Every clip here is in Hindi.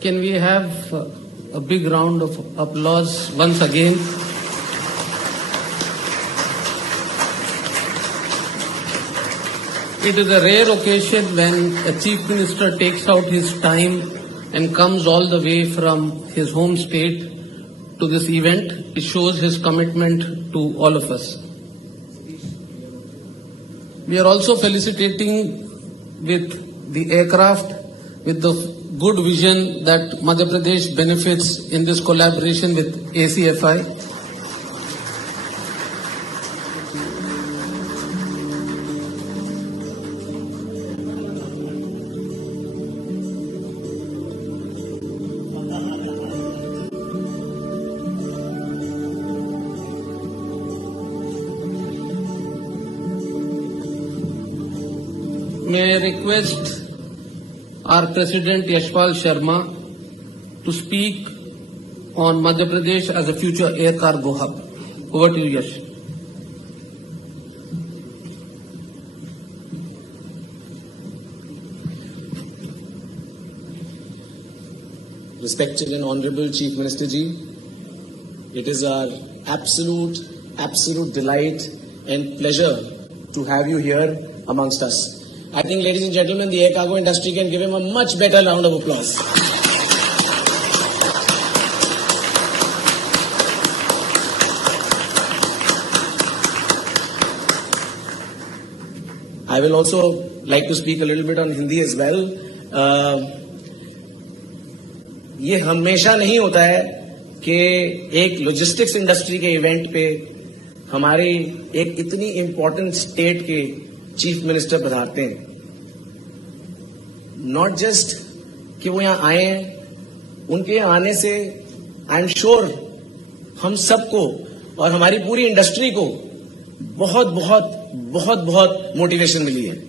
Can we have a big round of applause once again? It is a rare occasion when a Chief Minister takes out his time and comes all the way from his home state to this event. It shows his commitment to all of us. We are also felicitating with the aircraft, with the good vision that Madhya Pradesh benefits in this collaboration with ACFI. May I request our President Yashpal Sharma to speak on Madhya Pradesh as a future air cargo hub. Over to you, Yash. Respected and Honorable Chief Minister Ji, it is our absolute delight and pleasure to have you here amongst us. I think, ladies and gentlemen, the air cargo industry can give him a much better round of applause. I will also like to speak a little bit on Hindi as well. ये हमेशा नहीं होता है कि एक लॉजिस्टिक्स इंडस्ट्री के इवेंट पे हमारी एक इतनी इंपॉर्टेंट स्टेट के चीफ मिनिस्टर पधारते हैं. नॉट जस्ट कि वो यहां आए हैं, उनके आने से आई एम श्योर हम सबको और हमारी पूरी इंडस्ट्री को बहुत बहुत बहुत बहुत मोटिवेशन मिली है.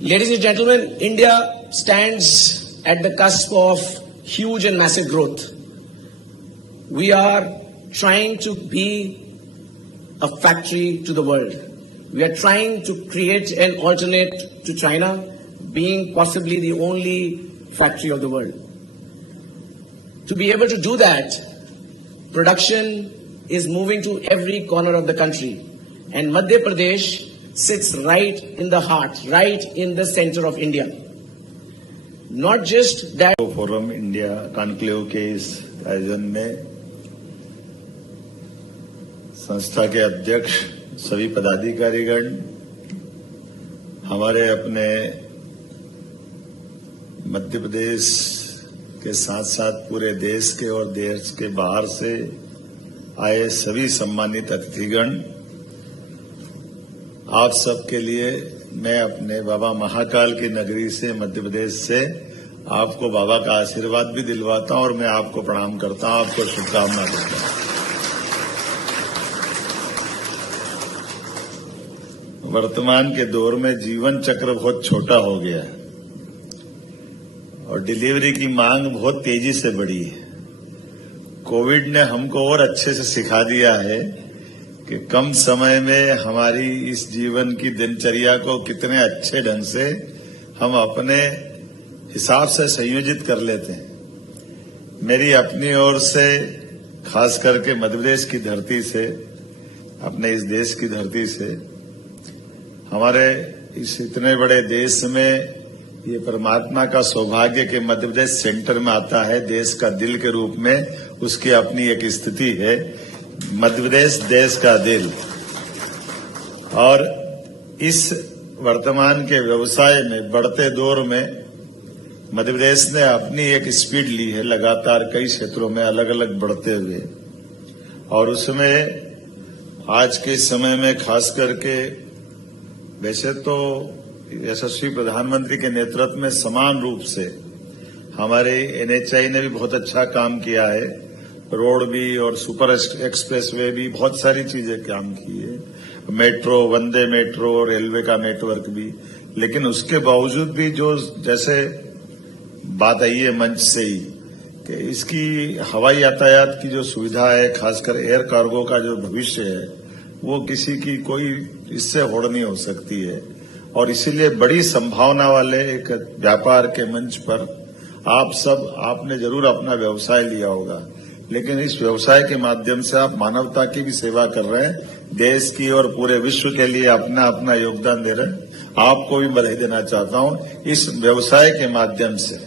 Ladies and gentlemen, India stands at the cusp of huge and massive growth. We are trying to be a factory to the world. We are trying to create an alternate to China, being possibly the only factory of the world. To be able to do that, production is moving to every corner of the country. And Madhya Pradesh sits right in the heart, right in the center of India. Not just that. Forum India conclave के इस आयोजन में संस्था के अध्यक्ष, सभी पदाधिकारीगण, हमारे अपने मध्य प्रदेश के साथ साथ पूरे देश के और देश के बाहर से आए सभी सम्मानित अतिथिगण, आप सबके लिए मैं अपने बाबा महाकाल की नगरी से मध्य प्रदेश से आपको बाबा का आशीर्वाद भी दिलवाता हूं और मैं आपको प्रणाम करता हूं, आपको शुभकामना देता हूं. वर्तमान के दौर में जीवन चक्र बहुत छोटा हो गया है और डिलीवरी की मांग बहुत तेजी से बढ़ी है. कोविड ने हमको और अच्छे से सिखा दिया है कि कम समय में हमारी इस जीवन की दिनचर्या को कितने अच्छे ढंग से हम अपने हिसाब से संयोजित कर लेते हैं. मेरी अपनी ओर से, खास करके मध्य प्रदेश की धरती से, अपने इस देश की धरती से, हमारे इस इतने बड़े देश में ये परमात्मा का सौभाग्य कि मध्य प्रदेश सेंटर में आता है, देश का दिल के रूप में उसकी अपनी एक स्थिति है. मध्य प्रदेश देश का दिल. और इस वर्तमान के व्यवसाय में बढ़ते दौर में मध्य प्रदेश ने अपनी एक स्पीड ली है, लगातार कई क्षेत्रों में अलग अलग बढ़ते हुए. और उसमें आज के समय में खास करके वैसे तो यशस्वी प्रधानमंत्री के नेतृत्व में समान रूप से हमारे एनएचआई ने भी बहुत अच्छा काम किया है. रोड भी और सुपर एक्सप्रेसवे भी बहुत सारी चीजें काम की है. मेट्रो, वंदे मेट्रो, रेलवे का नेटवर्क भी. लेकिन उसके बावजूद भी जो जैसे बात आई है मंच से ही कि इसकी हवाई यातायात की जो सुविधा है, खासकर एयर कार्गो का जो भविष्य है, वो किसी की कोई इससे होड़ नहीं हो सकती है. और इसीलिए बड़ी संभावना वाले एक व्यापार के मंच पर आपने जरूर अपना व्यवसाय लिया होगा, लेकिन इस व्यवसाय के माध्यम से आप मानवता की भी सेवा कर रहे हैं, देश की और पूरे विश्व के लिए अपना अपना योगदान दे रहे हैं। आपको भी बधाई देना चाहता हूं। इस व्यवसाय के माध्यम से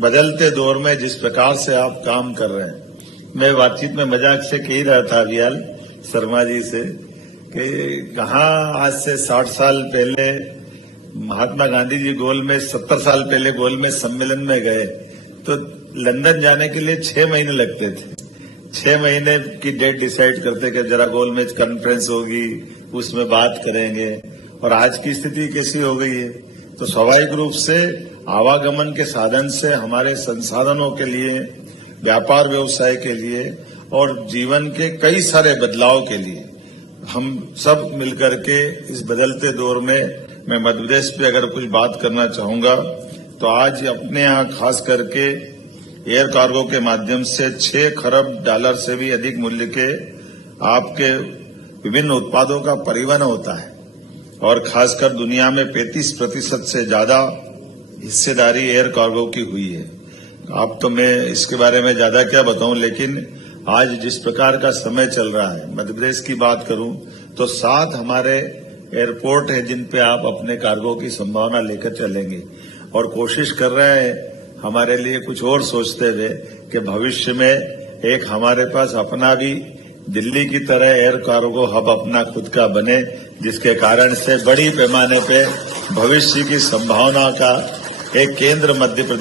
बदलते दौर में जिस प्रकार से आप काम कर रहे हैं, मैं बातचीत में मजाक से कह रहा था अभियाल शर्मा जी से कि कहाँ आज से 60 साल पहले महात्मा गांधी जी गोल में 70 साल पहले गोल में सम्मेलन में गए तो लंदन जाने के लिए 6 महीने लगते थे। 6 महीने की डेट डिसाइड करते कि जरा गोल में कॉन्फ्रेंस होगी, उसमें बात करेंगे, और आज की स्थिति कैसी हो गई है। तो स्वाभाविक रूप से आवागमन के साधन से हमारे संसाधनों के लिए, व्यापार व्यवसाय के लिए और जीवन के कई सारे बदलाव के लिए हम सब मिलकर के इस बदलते दौर में, मैं मध्य प्रदेश पे अगर कुछ बात करना चाहूंगा तो आज अपने यहाँ खास करके एयर कार्गो के माध्यम से 6 खरब डॉलर से भी अधिक मूल्य के आपके विभिन्न उत्पादों का परिवहन होता है, और खासकर दुनिया में 35% से ज्यादा हिस्सेदारी एयर कार्गो की हुई है। अब तो मैं इसके बारे में ज्यादा क्या बताऊं, लेकिन आज जिस प्रकार का समय चल रहा है, मध्य प्रदेश की बात करूं तो 7 हमारे एयरपोर्ट है जिन पे आप अपने कार्गो की संभावना लेकर चलेंगे, और कोशिश कर रहे हैं हमारे लिए कुछ और सोचते हुए कि भविष्य में एक हमारे पास अपना भी दिल्ली की तरह एयर कार्गो हब अपना खुद का बने, जिसके कारण से बड़ी पैमाने पे भविष्य की संभावना का एक केंद्र मध्य प्रदेश